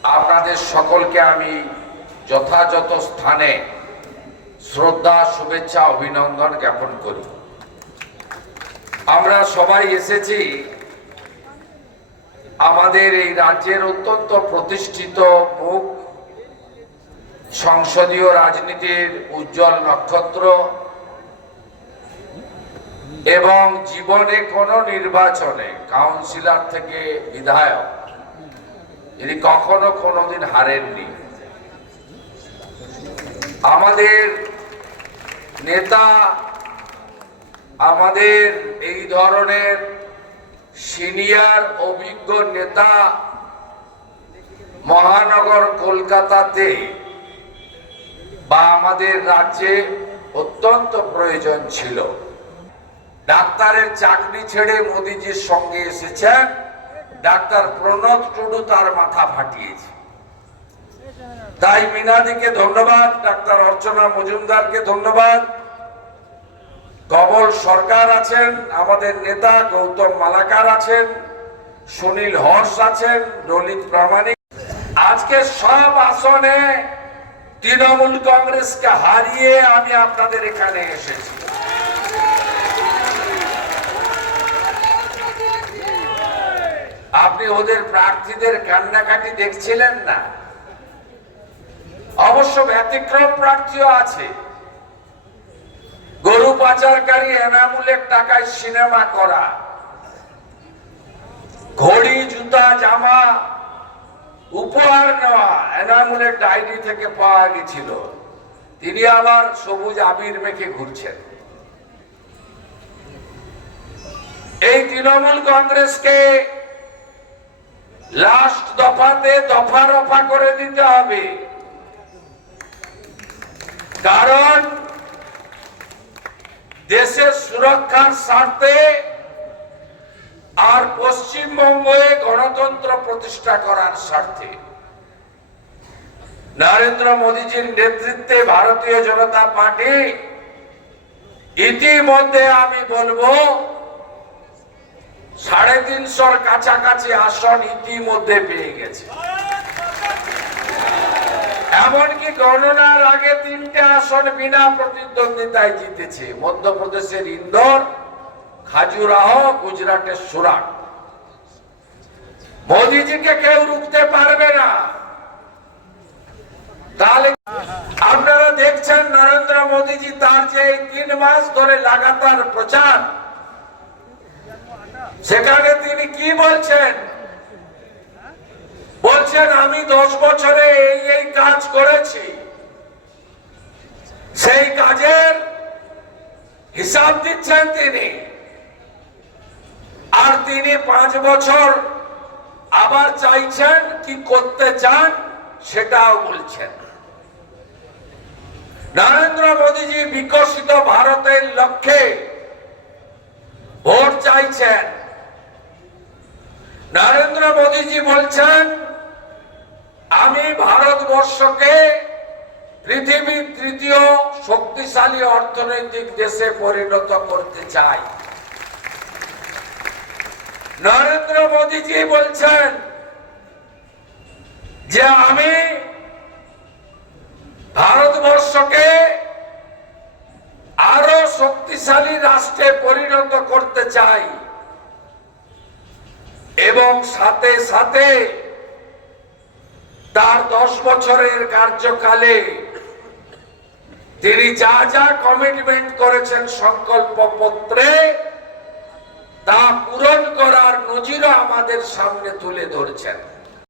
আপনাদের সকলকে আমি যথাযথ স্থানে শ্রদ্ধা, শুভেচ্ছা, অভিনন্দন জ্ঞাপন করি। আমরা সবাই এসেছি আমাদের এই রাজ্যের অত্যন্ত প্রতিষ্ঠিত মুখ, সংসদীয় রাজনীতির উজ্জ্বল নক্ষত্র এবং জীবনে কোনো নির্বাচনে কাউন্সিলর থেকে বিধায়ক তিনি কখনো কোনোদিন হারেননি। আমাদের নেতা, আমাদের এই ধরনের সিনিয়র অভিজ্ঞ নেতা মহানগর কলকাতাতে বা আমাদের রাজ্যে অত্যন্ত প্রয়োজন ছিল। ডাক্তারের চাকরি ছেড়ে মোদিজির সঙ্গে এসেছেন। ডাক্তার প্রণব টুডু তার মাথা ফাটিয়েছে। তাই মিনাদিকে ধন্যবাদ, ডাক্তার অর্চনা মজুমদারকে ধন্যবাদ। কমল সরকার আছেন, আমাদের নেতা গৌতম মালাকার আছেন, সুনীল হর্ষ আছেন, ললিত প্রামাণিক। আজকে সব আসনে তৃণমূল কংগ্রেসকে হারিয়ে আমি আপনাদের এখানে এসেছি। আপনি ওদের প্রার্থীদের কান্নাকাটি দেখছিলেন না? অবশ্য ব্যতিক্রম প্রার্থীও আছে। গরু পাচারকারী এনামুলের টাকায় সিনেমা করা। ঘড়ি, জুতা, জামা উপহার নেওয়া এনামুলের ডায়েরি থেকে পাওয়া গেছিল। তিনি আবার সবুজ আবির মেখে ঘুরছেন। এই তৃণমূল কংগ্রেসকে লাস্ট দফাতে দফা রফা করে দিতে হবে। কারণ, দেশের সুরক্ষার স্বার্থে আর পশ্চিমবঙ্গে গণতন্ত্র প্রতিষ্ঠা করার স্বার্থে। নরেন্দ্র মোদীজির নেতৃত্বে ভারতীয় জনতা পার্টি, ইতিমধ্যে আমি বলব সাড়ে তিনশোর কাছাকাছি আসন ইতিমধ্যে পেয়ে গেছে। এমনকি গণনার আগে তিনটে আসন বিনা প্রতিদ্বন্দ্বিতায় জিতেছে। মধ্যপ্রদেশের ইন্দোর খাজুরাহ গুজরাটের সুরাট। মোদিজিকে কেউ রুখতে পারবে না। তাহলে আপনারা দেখছেন নরেন্দ্র মোদীজি তার যে তিন মাস ধরে লাগাতার প্রচার। সেখানে তিনি কি বলছেন? বলছেন, আমি দশ বছরে এই এই কাজ করেছি। সেই কাজের হিসাব দিচ্ছেন তিনি। আর তিনি পাঁচ বছর আবার চাইছেন কি করতে চান সেটাও বলছেন। নরেন্দ্র মোদীজি বিকশিত ভারতের লক্ষ্যে ভোট চাইছেন। নরেন্দ্র মোদীজি বলছেন, আমি ভারতবর্ষকে পৃথিবীর তৃতীয় শক্তিশালী অর্থনৈতিক দেশে পরিণত করতে চাই। নরেন্দ্র মোদীজি বলছেন যে আমি ভারতবর্ষকে আরও শক্তিশালী রাষ্ট্রে পরিণত করতে চাই। এবং সাথে সাথে তার দশ বছরের কার্যকালে তিনি যা যা কমিটমেন্ট করেছেন সংকল্প পত্রে তা পূরণ করার নজিরও আমাদের সামনে তুলে ধরছেন।